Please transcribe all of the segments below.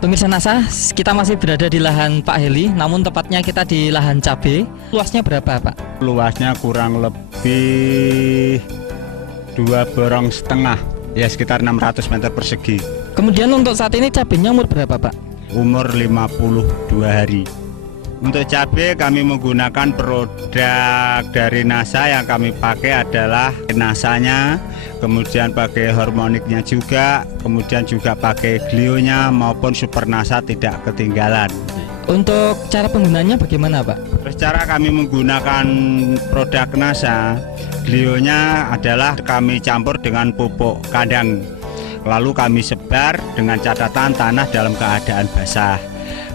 Pemirsa NASA, kita masih berada di lahan Pak Heli, namun tepatnya kita di lahan cabai. Luasnya berapa, Pak? Luasnya kurang lebih 2,5 borong, ya sekitar 600 meter persegi. Kemudian untuk saat ini cabainya umur berapa, Pak? Umur 52 hari. Untuk cabai kami menggunakan produk dari NASA. Yang kami pakai adalah NASA-nya, kemudian pakai hormoniknya juga, kemudian juga pakai glionya maupun super NASA tidak ketinggalan. Untuk cara penggunaannya bagaimana, Pak? Terus cara kami menggunakan produk NASA, glionya adalah kami campur dengan pupuk kandang, lalu kami sebar dengan catatan tanah dalam keadaan basah.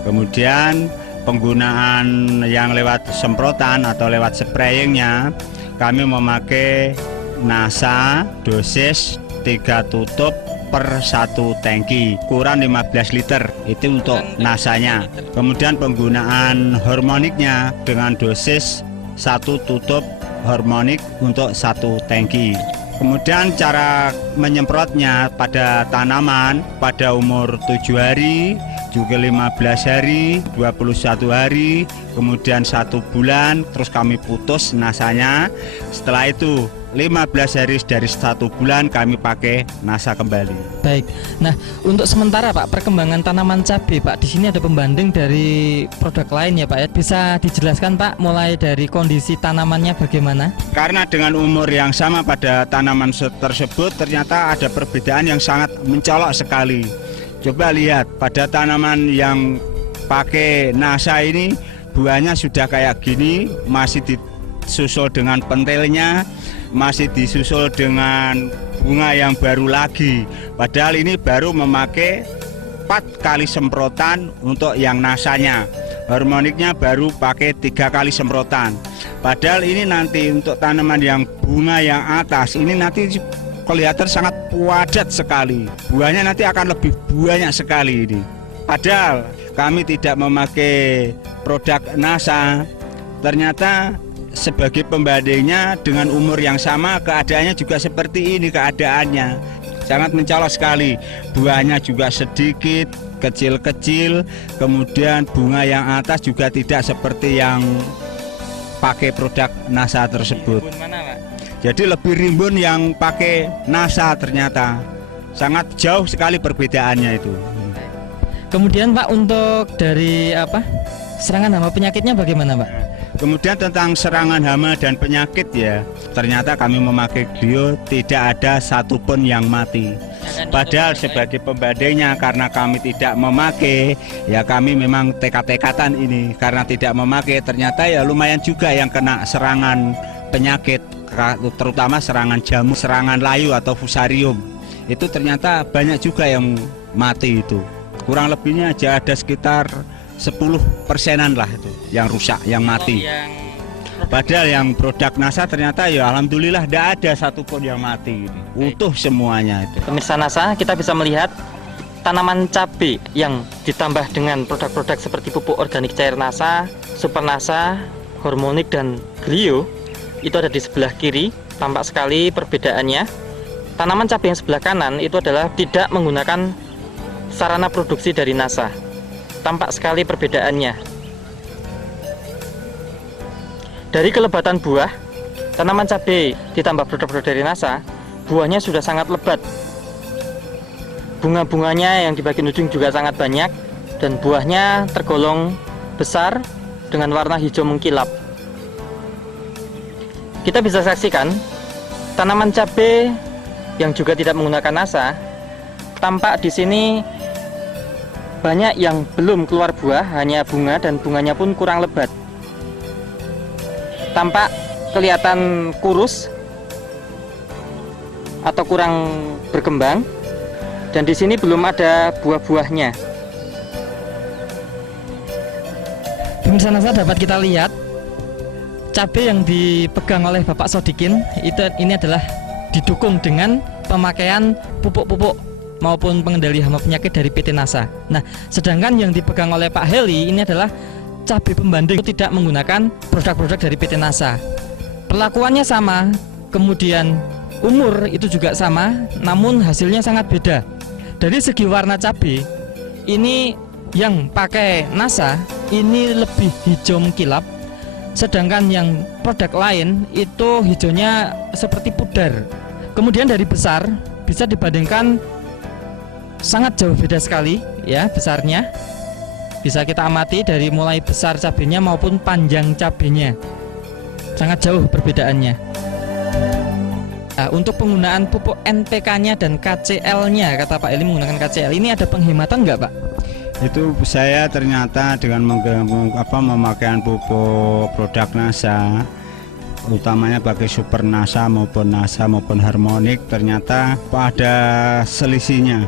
Kemudian penggunaan yang lewat semprotan atau lewat sprayingnya, kami memakai NASA dosis 3 tutup per 1 tangki, ukuran 15 liter, itu untuk NASA-nya. Kemudian penggunaan hormoniknya dengan dosis 1 tutup hormonik untuk 1 tangki. Kemudian cara menyemprotnya pada tanaman pada umur 7 hari, juga 15 hari, 21 hari, kemudian 1 bulan, terus kami putus NASA-nya. Setelah itu 15 hari dari 1 bulan kami pakai NASA kembali. Baik. Nah, untuk sementara Pak, perkembangan tanaman cabai Pak, di sini ada pembanding dari produk lain ya Pak ya. Bisa dijelaskan Pak, mulai dari kondisi tanamannya bagaimana? Karena dengan umur yang sama pada tanaman tersebut ternyata ada perbedaan yang sangat mencolok sekali. Coba lihat pada tanaman yang pakai NASA ini, buahnya sudah kayak gini, masih disusul dengan pentilnya, masih disusul dengan bunga yang baru lagi. Padahal ini baru memakai 4 kali semprotan untuk yang NASA-nya. Hormoniknya baru pakai 3 kali semprotan. Padahal ini nanti untuk tanaman yang bunga yang atas ini nanti kelihatan sangat padat sekali. Buahnya nanti akan lebih banyak sekali ini. Padahal kami tidak memakai produk NASA. Ternyata sebagai pembandingnya dengan umur yang sama, keadaannya juga seperti ini keadaannya. Sangat mencolok sekali. Buahnya juga sedikit, kecil-kecil. Kemudian bunga yang atas juga tidak seperti yang pakai produk NASA tersebut. Jadi lebih rimbun yang pakai NASA ternyata. Sangat jauh sekali perbedaannya itu. Kemudian Pak, untuk dari serangan hama penyakitnya bagaimana Pak? Kemudian tentang serangan hama dan penyakit ya, ternyata kami memakai glio tidak ada satupun yang mati. Padahal sebagai pembandingnya, karena kami tidak memakai, ya kami memang tekad-tekatan ini. Karena tidak memakai, ternyata ya lumayan juga yang kena serangan penyakit, terutama serangan jamur, serangan layu atau fusarium. Itu ternyata banyak juga yang mati itu. Kurang lebihnya aja ada sekitar 10%-an lah itu yang rusak, yang mati. Padahal yang produk NASA ternyata ya alhamdulillah tidak ada satupun yang mati, utuh semuanya itu. Pemirsa NASA, kita bisa melihat tanaman cabai yang ditambah dengan produk-produk seperti pupuk organik cair NASA, super NASA, hormonik dan glio. Itu ada di sebelah kiri, tampak sekali perbedaannya. Tanaman cabai yang sebelah kanan itu adalah tidak menggunakan sarana produksi dari NASA. Tampak sekali perbedaannya. Dari kelebatan buah, tanaman cabai ditambah produk-produk dari NASA, buahnya sudah sangat lebat. Bunga-bunganya yang di bagian ujung juga sangat banyak, dan buahnya tergolong besar dengan warna hijau mengkilap. Kita bisa saksikan tanaman cabai yang juga tidak menggunakan NASA. Tampak di sini banyak yang belum keluar buah, hanya bunga, dan bunganya pun kurang lebat. Tampak kelihatan kurus atau kurang berkembang, dan di sini belum ada buah-buahnya. Pemirsa NASA, dapat kita lihat cabai yang dipegang oleh Bapak Sodikin ini adalah didukung dengan pemakaian pupuk-pupuk maupun pengendali hama penyakit dari PT NASA. Nah, sedangkan yang dipegang oleh Pak Heli ini adalah cabai pembanding, tidak menggunakan produk-produk dari PT NASA. Perlakuannya sama, kemudian umur itu juga sama, namun hasilnya sangat beda. Dari segi warna cabai, ini yang pakai NASA ini lebih hijau mengkilap, sedangkan yang produk lain itu hijaunya seperti pudar. Kemudian dari besar bisa dibandingkan sangat jauh beda sekali ya besarnya. Bisa kita amati dari mulai besar cabenya maupun panjang cabenya. Sangat jauh perbedaannya. Nah, untuk penggunaan pupuk NPK-nya dan KCL-nya, kata Pak Eli menggunakan KCL, ini ada penghematan nggak Pak? Itu saya ternyata dengan memakaian pupuk produk NASA, utamanya bagi Super NASA maupun Harmonic, ternyata ada selisihnya.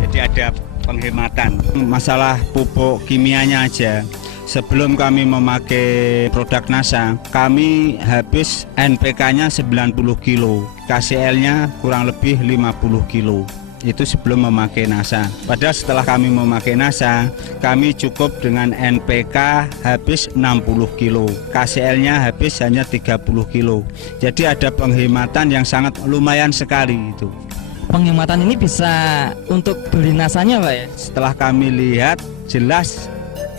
Jadi ada penghematan. Masalah pupuk kimianya aja. Sebelum kami memakai produk NASA, kami habis NPK-nya 90 kilo, KCL-nya kurang lebih 50 kilo. Itu sebelum memakai NASA. Padahal setelah kami memakai NASA, kami cukup dengan NPK habis 60 kilo, KCL-nya habis hanya 30 kilo. Jadi ada penghematan yang sangat lumayan sekali itu. Penghematan ini bisa untuk beli NASA-nya Pak ya? Setelah kami lihat, jelas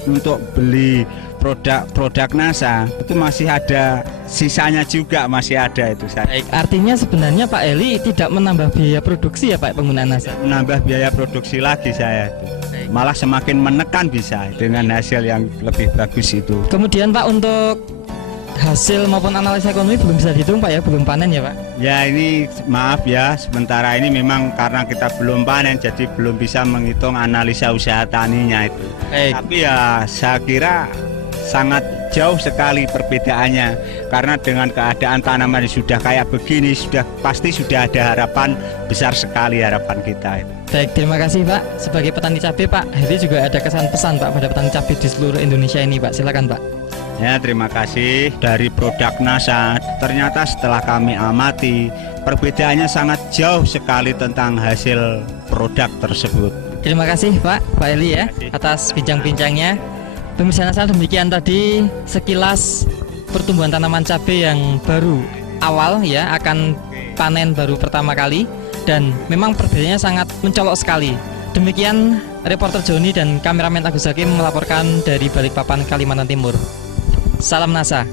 untuk beli produk NASA itu masih ada sisanya juga, masih ada itu. Baik, artinya sebenarnya Pak Eli tidak menambah biaya produksi ya Pak penggunaan NASA? Menambah biaya produksi lagi saya itu. Malah semakin menekan bisa dengan hasil yang lebih bagus itu. Kemudian Pak, untuk hasil maupun analisa ekonomi belum bisa dihitung Pak ya, belum panen ya Pak? Ya ini maaf ya, sementara ini memang karena kita belum panen, jadi belum bisa menghitung analisa usaha taninya itu. Tapi ya saya kira sangat jauh sekali perbedaannya, karena dengan keadaan tanaman yang sudah kayak begini, pasti sudah ada harapan besar sekali, harapan kita itu. Baik, terima kasih Pak. Sebagai petani cabai Pak Heri juga ada kesan pesan Pak pada petani cabai di seluruh Indonesia ini Pak, silakan Pak. Ya, terima kasih. Dari produk NASA, ternyata setelah kami amati, perbedaannya sangat jauh sekali tentang hasil produk tersebut. Terima kasih Pak Eli ya atas bincang-bincangnya. Pemirsa NASA, demikian tadi sekilas pertumbuhan tanaman cabai yang baru awal ya, akan panen baru pertama kali, dan memang perbedaannya sangat mencolok sekali. Demikian reporter Joni dan kameramen Agus Hakim melaporkan dari Balikpapan, Kalimantan Timur. Salam NASA.